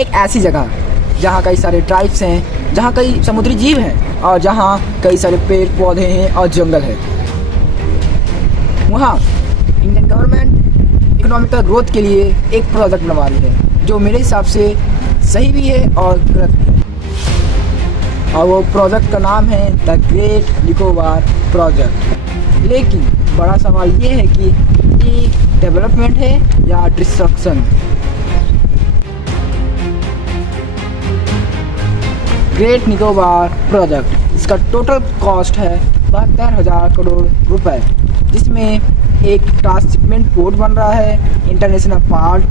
एक ऐसी जगह जहाँ कई सारे ट्राइब्स हैं, जहाँ कई समुद्री जीव हैं और जहाँ कई सारे पेड़ पौधे हैं और जंगल है। वहाँ इंडियन गवर्नमेंट इकोनॉमिकल ग्रोथ के लिए एक प्रोजेक्ट बनवा रही है, जो मेरे हिसाब से सही भी है और गलत भी है। और वो प्रोजेक्ट का नाम है द ग्रेट निकोबार प्रोजेक्ट। लेकिन बड़ा सवाल ये है कि ये डेवलपमेंट है या डिस्ट्रक्शन। ग्रेट निकोबार प्रोजेक्ट, इसका टोटल कॉस्ट है 72,000 करोड़ रुपए, जिसमें एक ट्रांसशिपमेंट पोर्ट बन रहा है, international park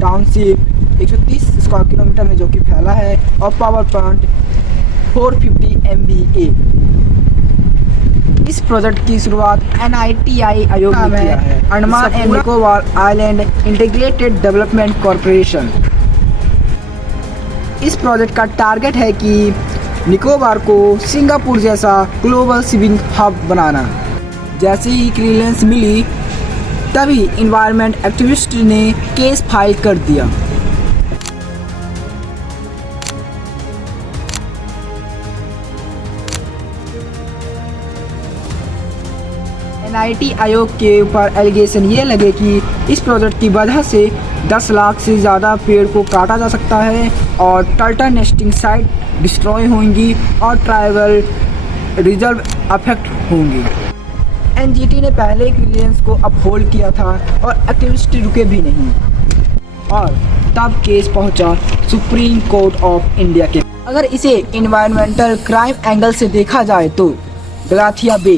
township 130 square kilometre में जो कि फैला है, और पावर प्लांट 450 MVA। इस प्रोजेक्ट की शुरुआत NITI आयोग ने किया है, Andaman and Nicobar island integrated development corporation. इस प्रोजेक्ट का टारगेट है कि निकोबार को सिंगापुर जैसा ग्लोबल शिपिंग हब बनाना। जैसे ही क्लियरेंस मिली तभी इन्वायरमेंट एक्टिविस्ट ने केस फाइल कर दिया। NIT आयोग के ऊपर एलिगेशन ये लगे कि इस प्रोजेक्ट की वजह से 10 लाख से ज़्यादा पेड़ को काटा जा सकता है और टर्टल नेस्टिंग साइट डिस्ट्रॉय होंगी और ट्राइबल रिजर्व अफेक्ट होंगी। NGT ने पहले क्लियरेंस को अपहोल्ड किया था और एक्टिविस्ट रुके भी नहीं, और तब केस पहुंचा सुप्रीम कोर्ट ऑफ इंडिया के। अगर इसे इन्वायरमेंटल क्राइम एंगल से देखा जाए तो गलाथिया बे,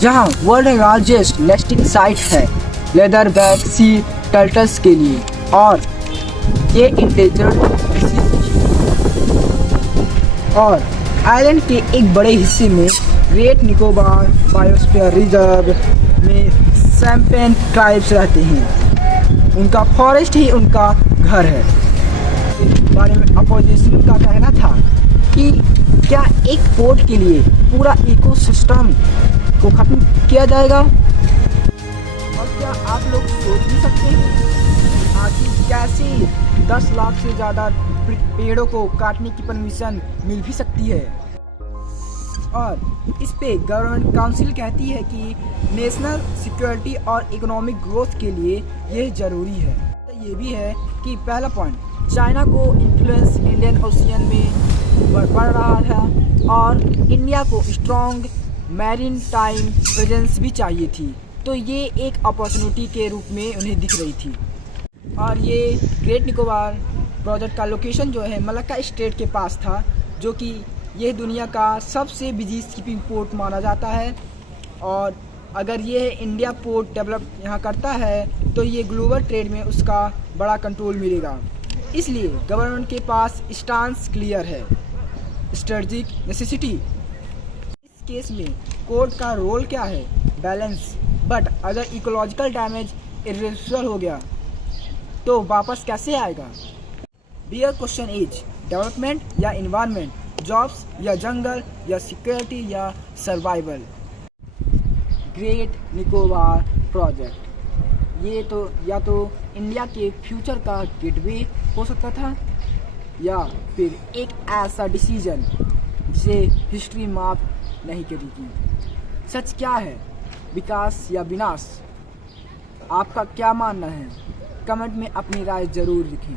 जहां वर्ल्ड लार्जेस्ट नेस्टिंग साइट है लेदर बैक सी टर्टल्स के लिए, और ये इंडेंजर्ड और आइलैंड के एक बड़े हिस्से में ग्रेट निकोबार बायोस्फीयर रिजर्व में सैम्पेन ट्राइब्स रहते हैं। उनका फॉरेस्ट ही उनका घर है। इस बारे में अपोजिशन का कहना था कि क्या एक पोर्ट के लिए पूरा इकोसिस्टम को खत्म किया जाएगा? और क्या आप लोग सोच भी सकते हैं आखिर कैसे 10 लाख से ज़्यादा पेड़ों को काटने की परमिशन मिल भी सकती है? और इस पे गवर्नमेंट काउंसिल कहती है कि नेशनल सिक्योरिटी और इकोनॉमिक ग्रोथ के लिए यह ज़रूरी है। तो ये भी है कि पहला पॉइंट, चाइना को इन्फ्लुएंस इंडियन ओशियन में बढ़ रहा है और इंडिया को स्ट्रॉन्ग मैरीन टाइम प्रेजेंस भी चाहिए थी, तो ये एक अपॉर्चुनिटी के रूप में उन्हें दिख रही थी। और ये ग्रेट निकोबार प्रोजेक्ट का लोकेशन जो है मलक्का स्टेट के पास था, जो कि यह दुनिया का सबसे बिजी शिपिंग पोर्ट माना जाता है। और अगर ये इंडिया पोर्ट डेवलप यहाँ करता है तो ये ग्लोबल ट्रेड में उसका बड़ा कंट्रोल मिलेगा। इसलिए गवर्नमेंट के पास स्टांस क्लियर है, स्ट्रेटजिक नेसेसिटी। इस केस में कोर्ट का रोल क्या है? बैलेंस। बट अगर इकोलॉजिकल डैमेज इरिवर्सिबल हो गया तो वापस कैसे आएगा? बियर क्वेश्चन इज डेवलपमेंट या इन्वायरमेंट, जॉब्स या जंगल या सिक्योरिटी या सर्वाइवल। ग्रेट निकोबार प्रोजेक्ट ये तो या तो इंडिया के फ्यूचर का गेटवे हो सकता था, या फिर एक ऐसा डिसीजन जिसे हिस्ट्री माफ नहीं करेगी। सच क्या है, विकास या विनाश? आपका क्या मानना है? कमेंट में अपनी राय ज़रूर लिखें।